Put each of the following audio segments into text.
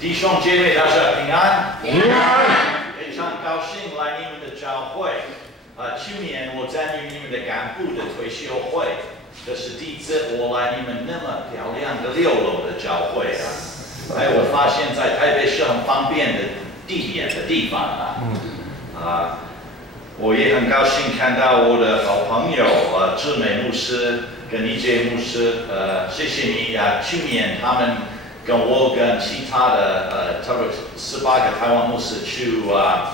弟兄姐妹，大家平安。平安。非常高兴来你们的教会。去年我参与你们的干部的退休会，这是第一次我来你们那么漂亮的6楼的教会啊。我发现在台北是很方便的地点的地方啊。我也很高兴看到我的好朋友志美牧师跟李杰牧师，谢谢你啊！去年他们跟我跟其他的差不多18个台湾牧师去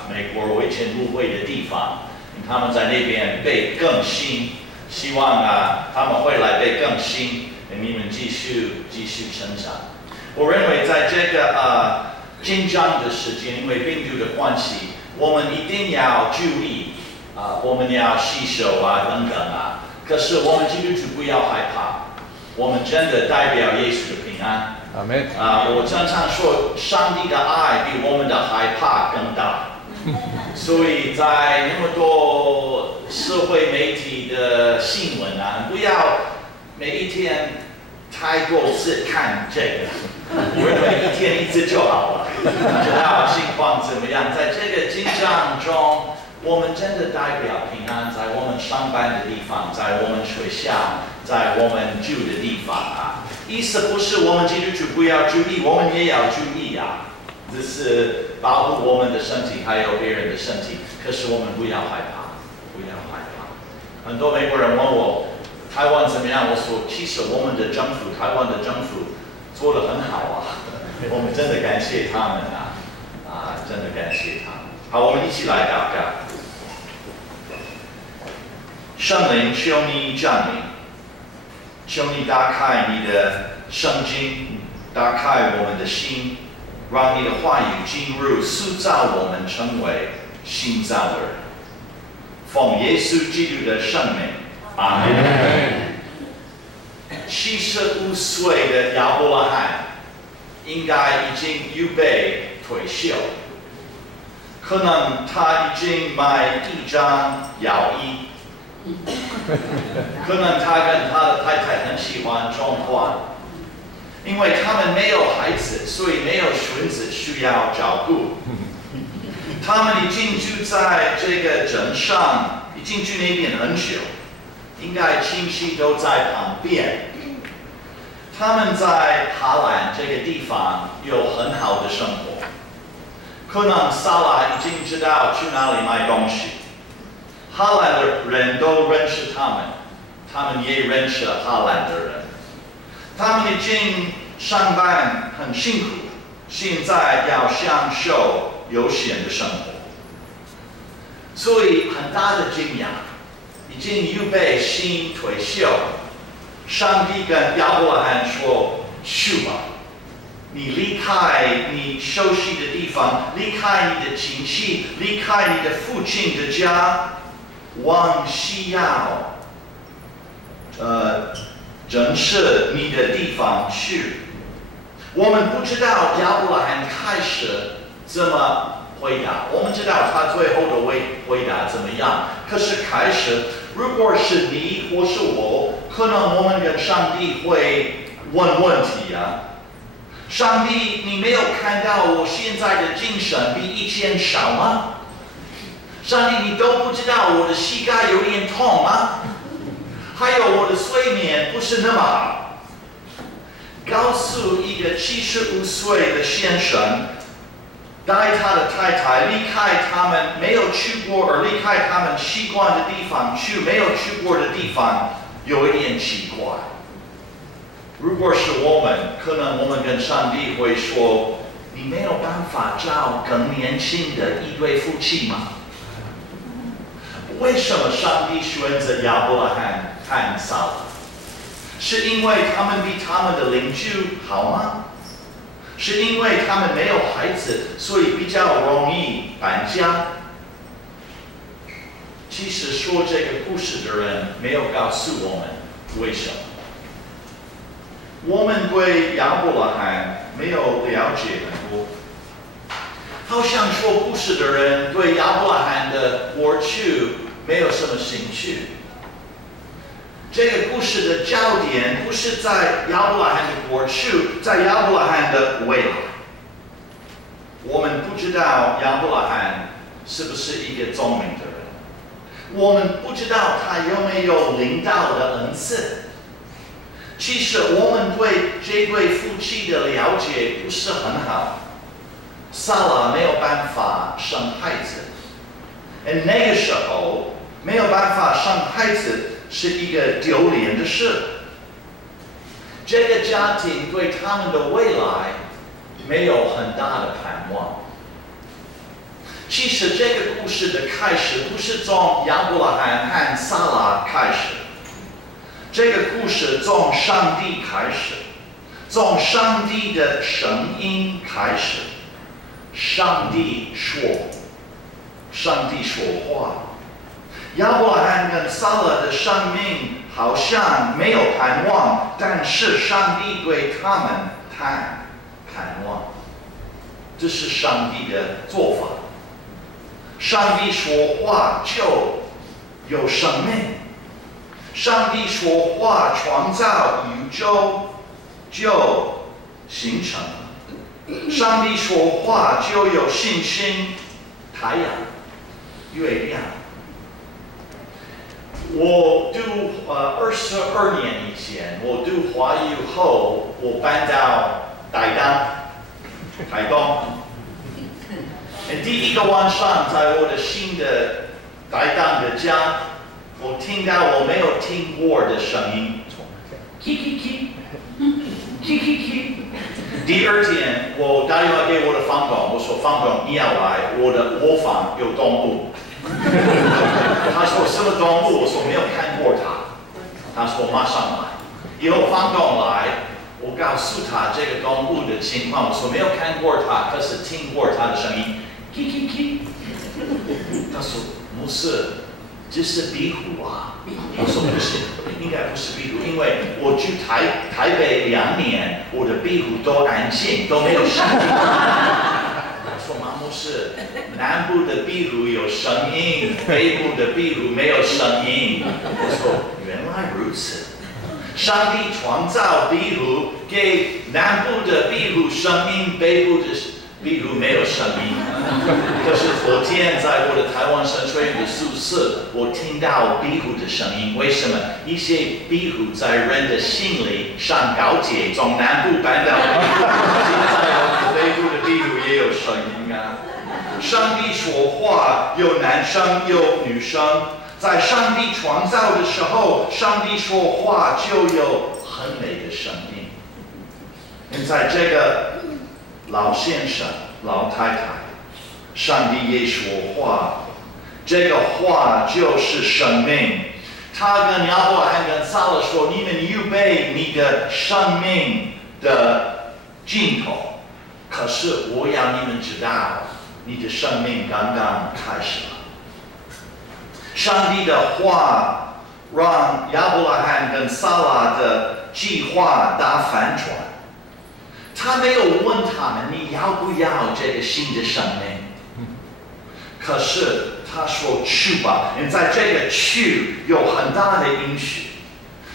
美国维前牧会的地方，他们在那边被更新，希望他们会来被更新，你们继续成长。我认为在这个紧张的时间，因为病毒的关系，我们一定要注意我们要洗手等等可是我们基督徒不要害怕，我们真的代表耶稣的平安。阿门。我常常说，上帝的爱比我们的害怕更大。所以在那么多社会媒体的新闻不要每一天太多次看这个，我认为一天一次就好了，知道情况怎么样。在这个紧张中，我们真的代表平安，在我们上班的地方，在我们学校，在我们住的地方意思不是我们基督徒不要注意，我们也要注意这是保护我们的身体，还有别人的身体。可是我们不要害怕，不要害怕。很多美国人问我台湾怎么样，我说其实我们的政府，台湾的政府做得很好我们真的感谢他们真的感谢他们。好，我们一起来祷告。圣灵，求你降临，求你打开你的圣经，打开我们的心，让你的话语进入，塑造我们成为新造的人。奉耶稣基督的圣名，阿门。75岁的亚伯拉罕应该已经预备退休，可能他已经买一张摇椅。可能他跟他的太太很喜欢种花，因为他们没有孩子，所以没有孙子需要照顾。他们已经住在这个镇上，已经住那边很久，应该亲戚都在旁边。他们在哈兰这个地方有很好的生活，可能萨拉已经知道去哪里买东西。哈兰的人都认识他们，他们也认识哈兰的人。他们已经上班很辛苦，现在要享受悠闲的生活，所以很大的惊讶，已经预备新退休。上帝跟亚伯拉罕说：“去吧，你离开你熟悉的地方，离开你的亲戚，离开你的父亲的家。”往西要正是你的地方去。我们不知道亚伯拉罕开始怎么回答，我们知道他最后的回答怎么样。可是开始，如果是你或是我，可能我们跟上帝会问问题上帝，你没有看到我现在的精神比以前少吗？上帝，你都不知道我的膝盖有点痛吗？还有我的睡眠不是那么好。告诉一个75岁的先生，带他的太太离开他们没有去过，而离开他们习惯的地方去没有去过的地方，有一点奇怪。如果是我们，可能我们跟上帝会说：“你没有办法找更年轻的一对夫妻吗？”为什么上帝选择亚伯拉罕和撒拉？是因为他们比他们的邻居好吗？是因为他们没有孩子，所以比较容易搬家？其实说这个故事的人没有告诉我们为什么。我们对亚伯拉罕没有了解很多。好像说故事的人对亚伯拉罕的过去没有什么兴趣。这个故事的焦点不是在亚伯拉罕的过去，在亚伯拉罕的未来。知道亚伯拉罕是不是一个聪明的人，我们不知道他有没有领导的恩赐。其实我们对这对夫妻的了解不是很好。撒拉没有办法生孩子，那个时候没有办法生孩子是一个丢脸的事。这个家庭对他们的未来没有很大的盼望。其实这个故事的开始不是从亚伯拉罕和撒拉开始，这个故事从上帝开始，从上帝的声音开始。上帝说话。亚伯拉罕跟撒拉的生命好像没有盼望，但是上帝对他们谈盼望，这是上帝的做法。上帝说话就有生命，上帝说话创造宇宙就形成。上帝说话就有星星、太阳、月亮。我读22年以前，我读华语后，我搬到台东。第一个晚上，在我的新的台东的家，我听到我没有听过的声音，第二天，我打电话给我的房东，我说：“房东，你要来，我的卧房有动物。”他说：“什么动物？”我说：“没有看过它。”他说：“马上来。”以后房东来，我告诉他这个动物的情况，我说：“没有看过它，可是听过它的声音。”他说：“不是，这是壁虎啊。”我说：“不是。”应该不是壁虎，因为我去台北2年，我的壁虎都安静，都没有声音。我说妈牧师，南部的壁虎有声音，北部的壁虎没有声音。我说原来如此，上帝创造壁虎，给南部的壁虎声音，北部的壁虎没有声音。可是昨天在我的台湾神学院的宿舍，我听到壁虎的声音。为什么？一些壁虎在人的心里上高铁，从南部搬到北部，现在我们北部的壁虎也有声音啊。上帝说话有男生有女生，在上帝创造的时候，上帝说话就有很美的声音。在这个老先生、老太太，上帝也说话，这个话就是生命。他跟亚伯拉罕跟撒拉说：“你们预备你的生命的尽头。可是我要你们知道，你的生命刚刚开始了。”上帝的话让亚伯拉罕跟撒拉的计划大反转。他没有问他们你要不要这个新的生命，可是他说去吧。在这个去有很大的应许。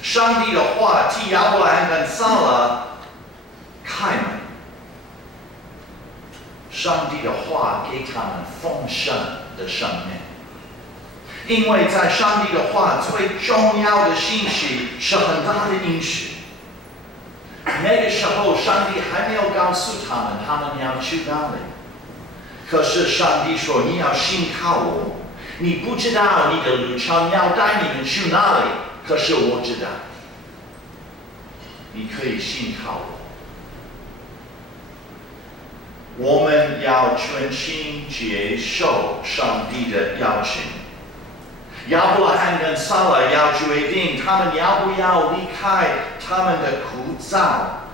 上帝的话替亚伯拉罕跟撒拉开门，上帝的话给他们丰盛的生命。因为在上帝的话最重要的信息是很大的应许。那个时候，上帝还没有告诉他们要去哪里。可是上帝说：“你要信靠我。你不知道你的路程要带你们去哪里，可是我知道。你可以信靠我。”我们要全心接受上帝的邀请。亚伯拉罕跟撒拉要决定，他们要不要离开他们的枯燥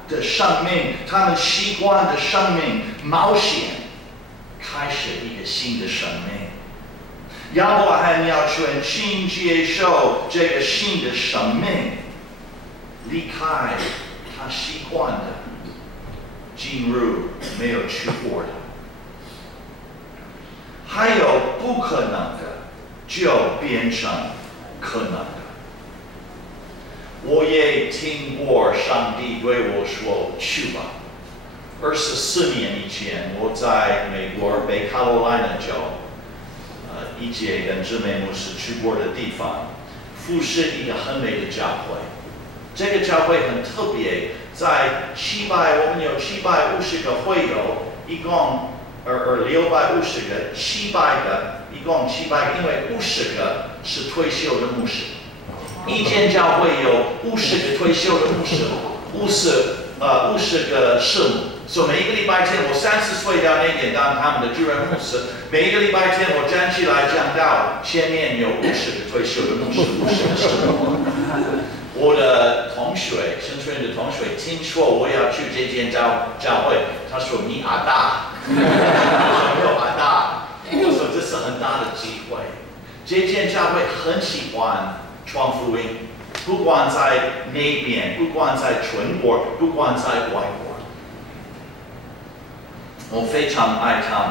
的生命，他们习惯的生命，冒险，开始一个新的生命。亚伯拉罕要全心接受这个新的生命，离开他习惯的，进入没有去过的，还有不可能的，就变成可能的。我也听过上帝对我说：“去吧。” 24年以前，我在美国北卡罗来纳州，一节跟志美牧师去过的地方，服侍一个很美的教会。这个教会很特别，在我们有750个会友，一共650个，700个，一共700个，因为50个是退休的牧师。一间教会有50个退休的牧师，50个师母。所以每一个礼拜天，我30岁到那年当他们的主任牧师。每一个礼拜天，我站起来讲道，前面有50个退休的牧师，50个师母。我的同学，神学院的同学，听说我要去这间教会，他说你阿大，我说没有阿大，我说这是很大的机会。这间教会很喜欢传福音，不管在那边，不管在全国，不管在外国，我非常爱他们。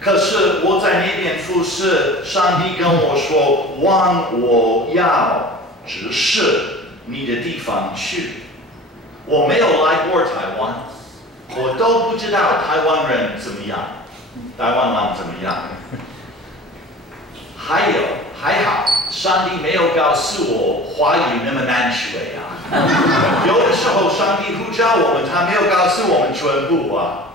可是我在那边服侍，上帝跟我说，往我要指示你的地方去。我没有来过台湾，我都不知道台湾人怎么样，台湾人怎么样。还好，上帝没有告诉我华语那么难学啊。有的时候上帝呼召我们，他没有告诉我们全部啊，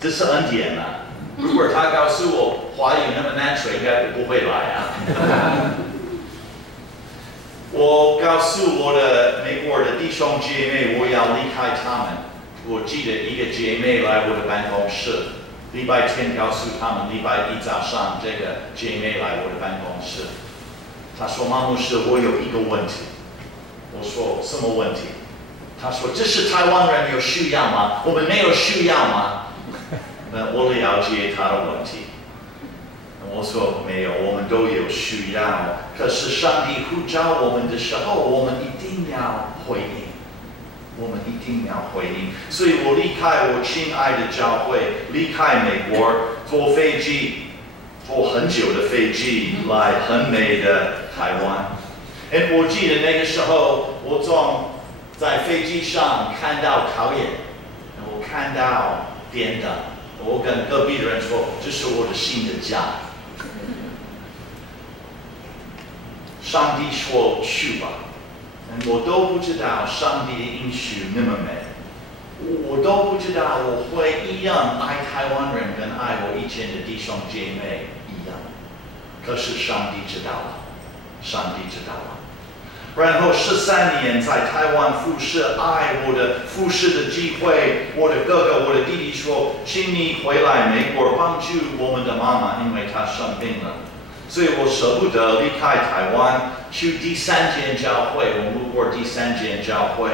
这是恩典啊。如果他告诉我华语那么难学，应该不会来啊。我告诉我的美国的弟兄姐妹，我要离开他们。我记得一个姐妹来我的办公室，礼拜天告诉他们，礼拜一早上这个姐妹来我的办公室，她说：“马牧师，我有一个问题。”我说：“什么问题？”她说：“这是台湾人有需要吗？我们没有需要吗？”我了解她的问题。我说没有，我们都有需要。可是上帝呼召我们的时候，我们一定要回应，我们一定要回应。所以我离开我亲爱的教会，离开美国，坐飞机，坐很久的飞机来很美的台湾。我记得那个时候，我在飞机上看到考验，我看到电灯，我跟隔壁的人说：“这是我的新的家。”上帝说去吧，我都不知道上帝的应许那么美，我都不知道我会一样爱台湾人跟爱我以前的弟兄姐妹一样。可是上帝知道了，上帝知道了。然后13年在台湾服侍，爱我的服侍的机会，我的哥哥、我的弟弟说：“请你回来美国帮助我们的妈妈，因为她生病了。”所以我舍不得离开台湾，去第3间教会。我路过第3间教会，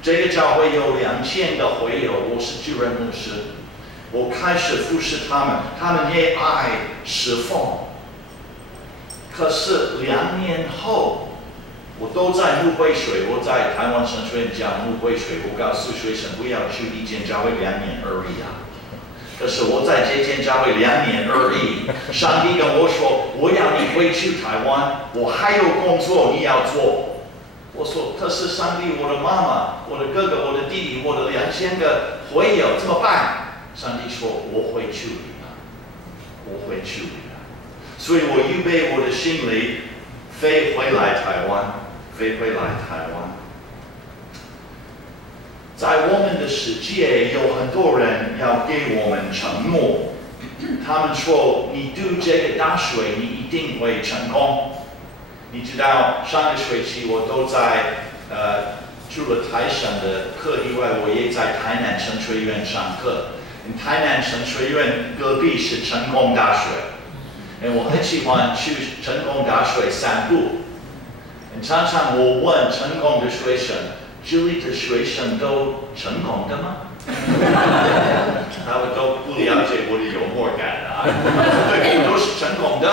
这个教会有2000个会友，我是主任牧师。我开始服侍他们，他们也爱侍奉。可是2年后，我都在牧会学，我在台湾神学院讲牧会学。我告诉学生不要去一间教会2年而已啊。可是我在这间教会2年而已，上帝跟我说：“我要你回去台湾，我还有工作你要做。”我说：“可是上帝，我的妈妈、我的哥哥、我的弟弟、我的2000个会友怎么办？”上帝说：“我会处理了，我会处理了。”所以我预备我的行李，飞回来台湾，飞回来台湾。在我们的世界，有很多人要给我们承诺。他们说：“你读这个大学，你一定会成功。”你知道，上个学期我都在除了台省的课以外，我也在台南神学院上课。台南神学院隔壁是成功大学，我很喜欢去成功大学散步。常常我问成功的学生：“这里的学生都成功的吗？”他们都不了解我的幽默感啊，对，都是成功的。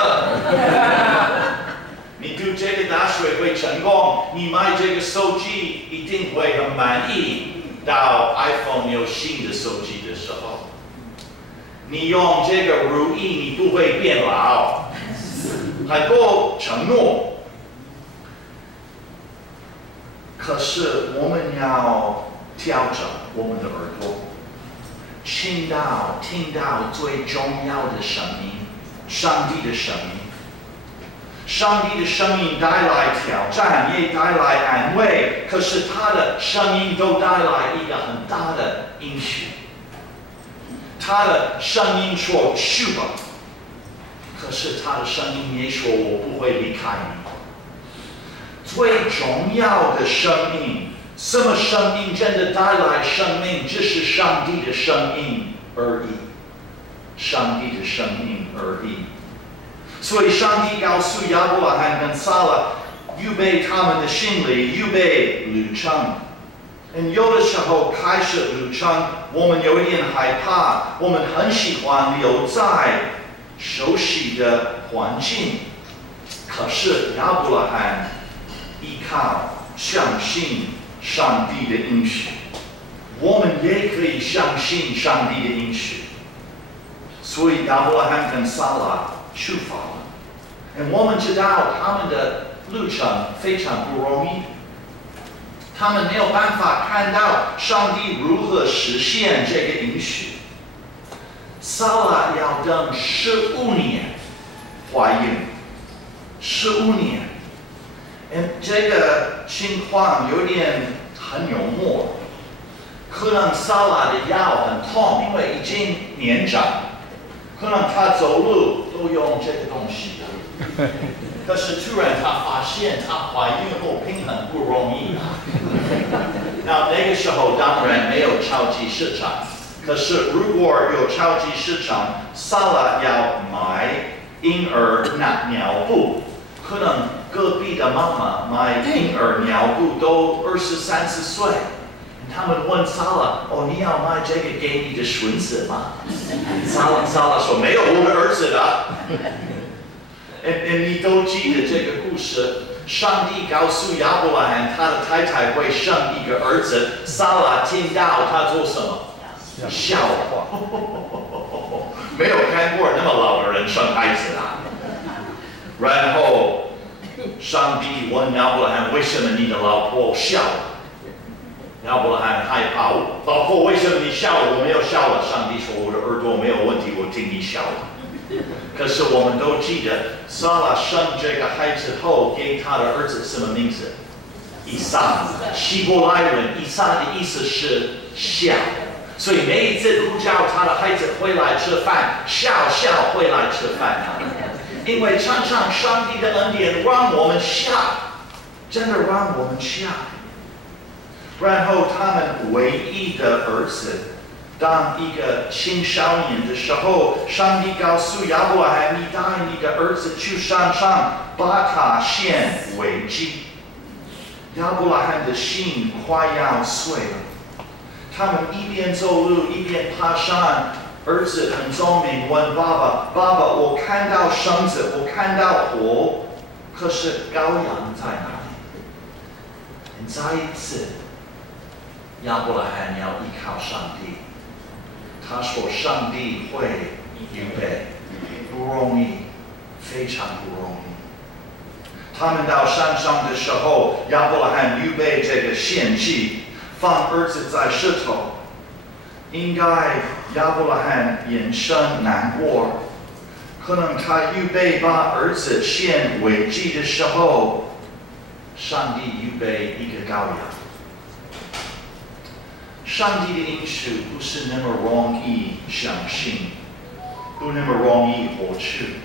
你读这个大学会成功，你买这个手机一定会很满意。到 iPhone 有新的手机的时候，你用这个如意，你不会变老。很多承诺。可是我们要调整，我们的耳朵，听到最重要的声音，上帝的声音。上帝的声音带来挑战，也带来安慰，可是他的声音都带来一个很大的应许。他的声音说去吧，可是他的声音也说我不会离开你。最重要的声音，什么声音真的带来生命？这是上帝的声音而已，上帝的声音而已。所以上帝告诉亚伯拉罕跟撒拉，预备他们的心里，预备旅程。有的时候开始旅程，我们有一点害怕，我们很喜欢留在熟悉的环境。可是亚伯拉罕依靠、相信上帝的应许，我们也可以相信上帝的应许。所以亚伯拉罕跟撒拉出发了。我们知道他们的路程非常不容易，他们没有办法看到上帝如何实现这个应许。撒拉要等15年怀孕，15年。这个情况有点很幽默，可能撒拉的腰很痛，因为已经年长，可能他走路都用这个东西。可是突然她发现她怀孕后平衡不容易那个时候当然没有超级市场，可是如果有超级市场，撒拉要买婴儿尿布，可能隔壁的妈妈买婴儿尿布都20、30岁。他们问撒拉：“哦，你要买这个给你的孙子吗？”撒拉说：“没有，我的儿子的。”你都记得这个故事？上帝告诉亚伯拉罕，他的太太会生一个儿子。撒拉听到他做什么？笑话。没有看过那么老的人生孩子啊。然后上帝问亚伯拉罕：“为什么你的老婆笑了？”亚伯拉罕害怕：“老婆，为什么你笑了？我没有笑了。”上帝说：“我的耳朵没有问题，我听你笑了。”可是我们都记得，撒拉生这个孩子后，给他的儿子什么名字？以撒。希伯来人以撒的意思是笑，所以每一次呼叫他的孩子回来吃饭，笑回来吃饭啊！因为常常上帝的恩典让我们笑，真的让我们笑。然后他们唯一的儿子。当一个青少年的时候，上帝告诉亚伯拉罕：“你带你的儿子去山上，把他献为祭。”亚伯拉罕的心快要碎了。他们一边走路一边爬山。儿子很聪明，问爸爸：“爸爸，我看到绳子，我看到火，可是羔羊在哪里？”再一次，亚伯拉罕要依靠上帝。他说：“上帝会预备，不容易，非常不容易。”他们到山上的时候，亚伯拉罕预备这个献祭，放儿子在石头。应该亚伯拉罕眼神难过，可能他预备把儿子献为祭的时候，上帝预备一个羔羊。上帝的应许不是那么容易相信，不那么容易获取。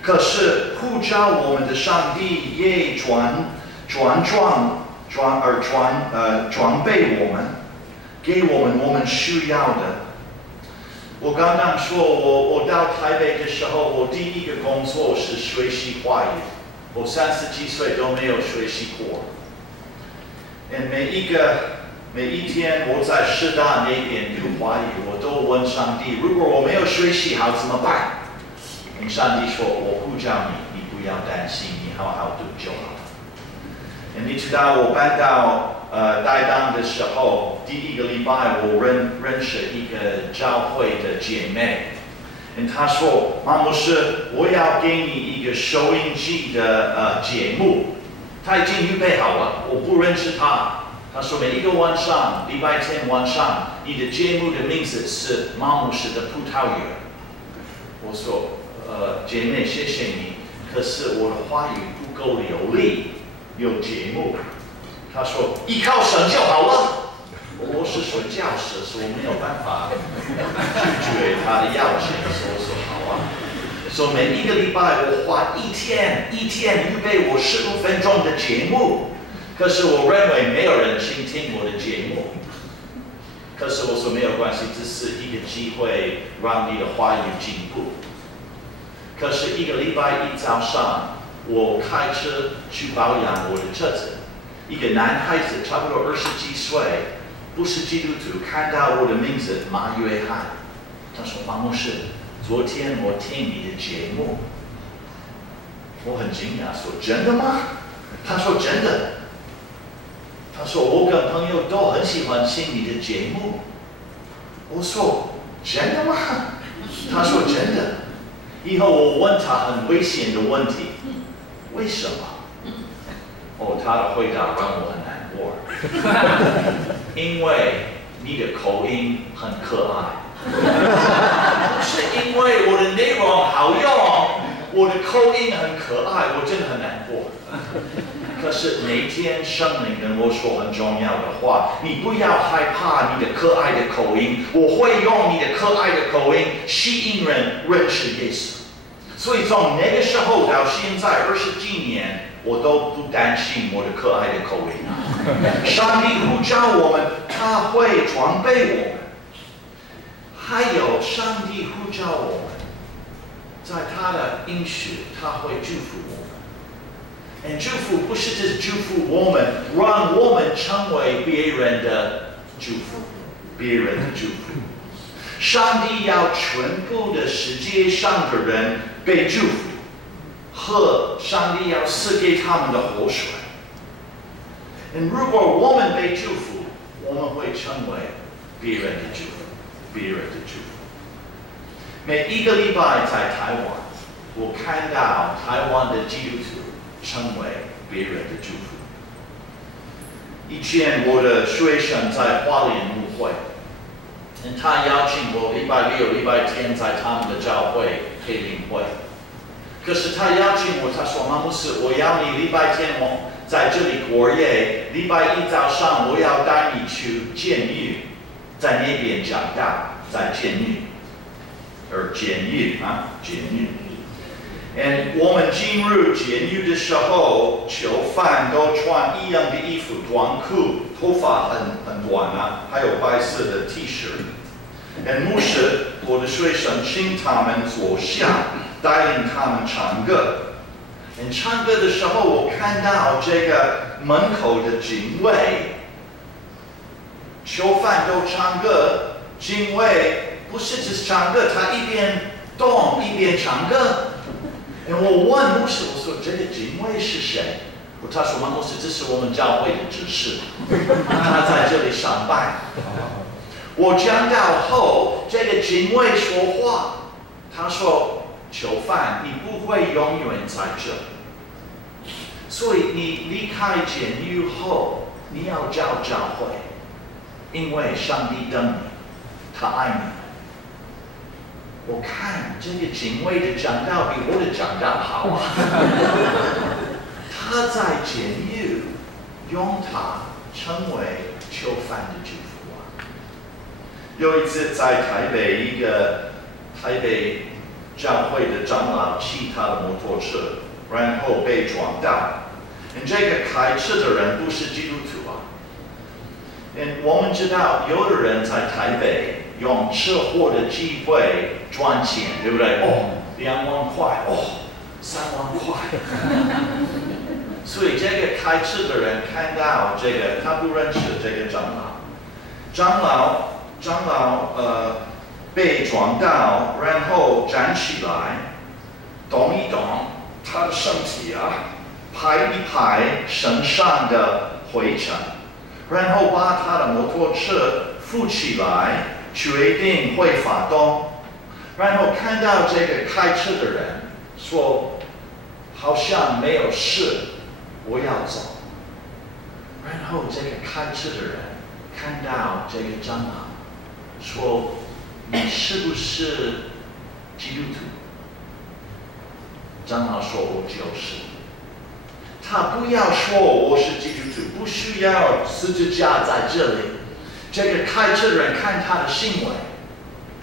可是呼召我们的上帝也装备我们，给我们我们需要的。我刚刚说，我到台北的时候，我第一个工作是学习华语。我30几岁都没有学习过。每一天我在师大那边读华语，我都问上帝：如果我没有学习好怎么办？上帝说：我呼召你，你不要担心，你好好读就好。你知道我搬到台东的时候，第一个礼拜我认识一个教会的姐妹，她说：马牧师，我要给你一个收音机的节目，她已经预备好了，我不认识她。他说每一个晚上，礼拜天晚上，你的节目的名字是马牧师的葡萄园。我说，姐妹，谢谢你，可是我的话语不够流利，有节目。他说依靠神就好了。我是说教师，所以我没有办法拒绝他的邀请，所以我说好啊。所以每一个礼拜我花一天预备我15分钟的节目。可是我认为没有人倾听我的节目，可是我说没有关系，这是一个机会让你的话语进步。可是一个礼拜一早上，我开车去保养我的车子，一个男孩子差不多20几岁，不是基督徒，看到我的名字马约翰，他说马牧师，昨天我听你的节目，我很惊讶，说真的吗？他说真的。他说我跟朋友都很喜欢听你的节目。我说真的吗？他说真的。以后我问他很危险的问题，为什么？哦，他的回答让我很难过，因为你的口音很可爱。不是因为我的内容好用，我的口音很可爱，我真的很难过。可是每天圣灵跟我说很重要的话，你不要害怕你的可爱的口音，我会用你的可爱的口音吸引人认识耶稣。所以从那个时候到现在20几年，我都不担心我的可爱的口音。上帝呼召我们，他会装备我们，还有上帝呼召我们，在他的应许，他会祝福我们。祝福不是只祝福我们，让我们成为别人的祝福，别人的祝福。上帝要全部的世界上的人被祝福，和上帝要赐给他们的活水。如果我们被祝福，我们会成为别人的祝福，别人的祝福。每一个礼拜在台湾，我看到台湾的基督徒成为别人的祝福。以前我的学生在花莲牧会，他邀请我礼拜6、礼拜天在他们的教会开灵会。可是他邀请我，他说：“马牧师，我要你礼拜天我在这里过夜，礼拜1早上我要带你去监狱，在那边讲道，在监狱，监狱。我们进入监狱的时候，囚犯都穿一样的衣服，短裤，头发很短啊，还有白色的 T 恤。牧师，我的学生请他们坐下，带领他们唱歌。唱歌的时候，我看到这个门口的警卫，囚犯都唱歌，警卫不是只是唱歌，他一边动一边唱歌。我问牧师，我说这个警卫是谁？他说牧师，这是我们教会的执事，他在这里上班。我讲到后，这个警卫说话，他说囚犯，你不会永远在这里，所以你离开监狱后，你要找教会，因为上帝等你，他爱你。我看这个警卫的讲道比我的讲道好啊！他在监狱用它成为囚犯的祝福啊！有一次在台北，一个台北教会的长老骑他的摩托车，然后被撞到。这个开车的人不是基督徒啊！我们知道，有的人在台北用车祸的机会赚钱，对不对？2万块，3万块。所以这个开车的人看到这个，他不认识这个长老，长老被撞到，然后站起来，动一动他的身体啊，拍一拍身上的灰尘，然后把他的摩托车扶起来，决定会发动，然后看到这个开车的人说，好像没有事，我要走。然后这个开车的人看到这个长老，说：“你是不是基督徒？”长老说：“我就是。”他不要说我是基督徒，不需要十字架在这里。这个开车的人看他的行为，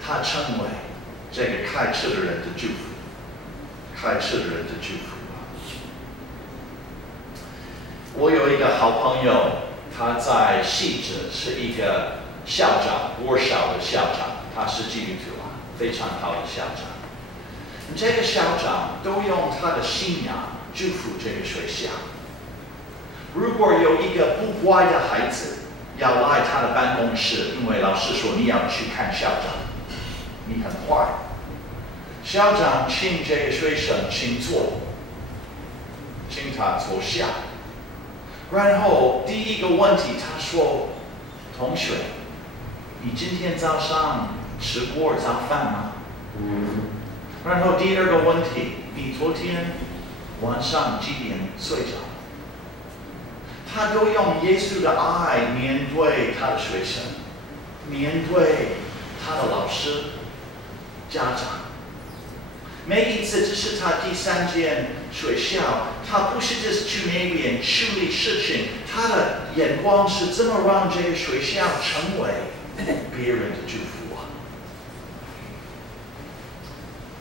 他成为这个开车的人的祝福。开车的人的祝福。我有一个好朋友，他在细致是一个校长，国小的校长，他是基督徒啊，非常好的校长。这个校长都用他的信仰祝福这个学校。如果有一个不乖的孩子要来他的办公室，因为老师说你要去看校长，你很坏。校长请这个学生请坐，请他坐下。然后第一个问题，他说：“同学，你今天早上吃过早饭吗？”然后第二个问题，你昨天晚上几点睡着？他都用耶稣的爱面对他的学生，面对他的老师、家长。每一次这是他第3间学校，他不是只是去那边处理事情，他的眼光是怎么让这个学校成为别人的祝福啊！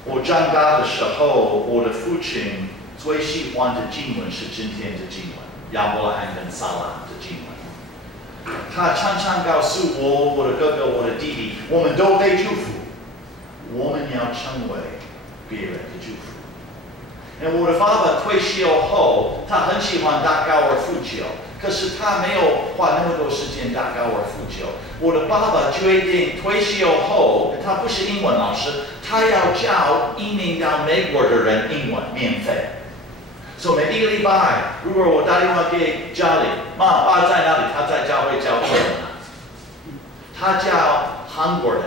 我长大的时候，我的父亲最喜欢的经文是今天的经文，亚伯拉罕跟撒拉的经文。他常常告诉我、我的哥哥、我的弟弟，我们都被祝福，我们要成为别人的祝福。我的爸爸退休后，他很喜欢打高尔夫球，可是他没有花那么多时间打高尔夫球。我的爸爸决定退休后，他不是英文老师，他要教移民到美国的人英文免费。所以每一个礼拜，如果我打电话给家里，妈，爸在哪里？他在教会教中文。他教韩国人、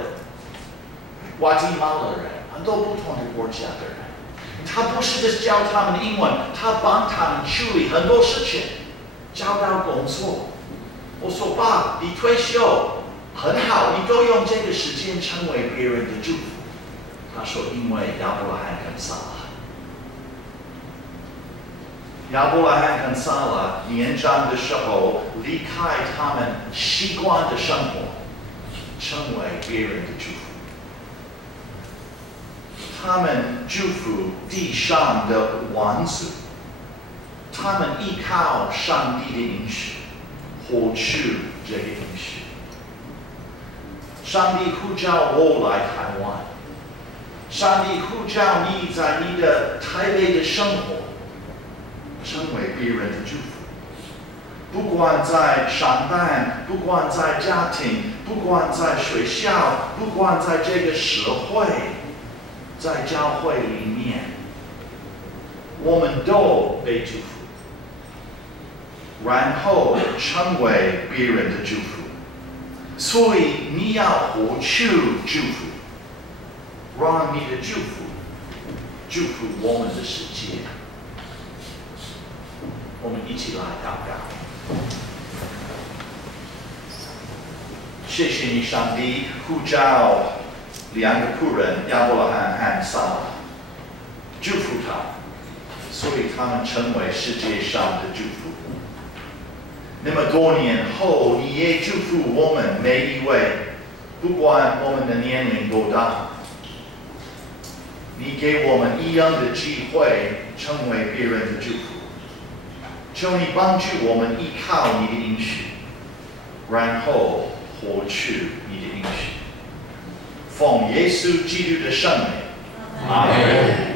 瓜地马拉人。很多不同的国家的人，他不是只教他们英文，他帮他们处理很多事情，找到工作。我说：“爸，你退休很好，你都用这个时间成为别人的祝福。”他说：“因为亚伯拉罕跟撒拉，亚伯拉罕跟撒拉年长的时候离开他们习惯的生活，成为别人的祝福。他们祝福地上的王子，他们依靠上帝的应许，获取这个应许。上帝呼召我来台湾，上帝呼召你在你的台北的生活，成为别人的祝福。不管在上班，不管在家庭，不管在学校，不管在这个社会。在教会里面，我们都被祝福，然后成为别人的祝福。所以你要获取祝福，让你的祝福祝福我们的世界。我们一起来祷告。谢谢你，上帝呼召2个仆人亚伯拉罕和撒拉，祝福他，所以他们成为世界上的祝福。那么多年后，你也祝福我们每一位，不管我们的年龄多大，你给我们一样的机会，成为别人的祝福。求你帮助我们依靠你的应许，然后获取你的应许。奉耶稣基督的圣名，阿门。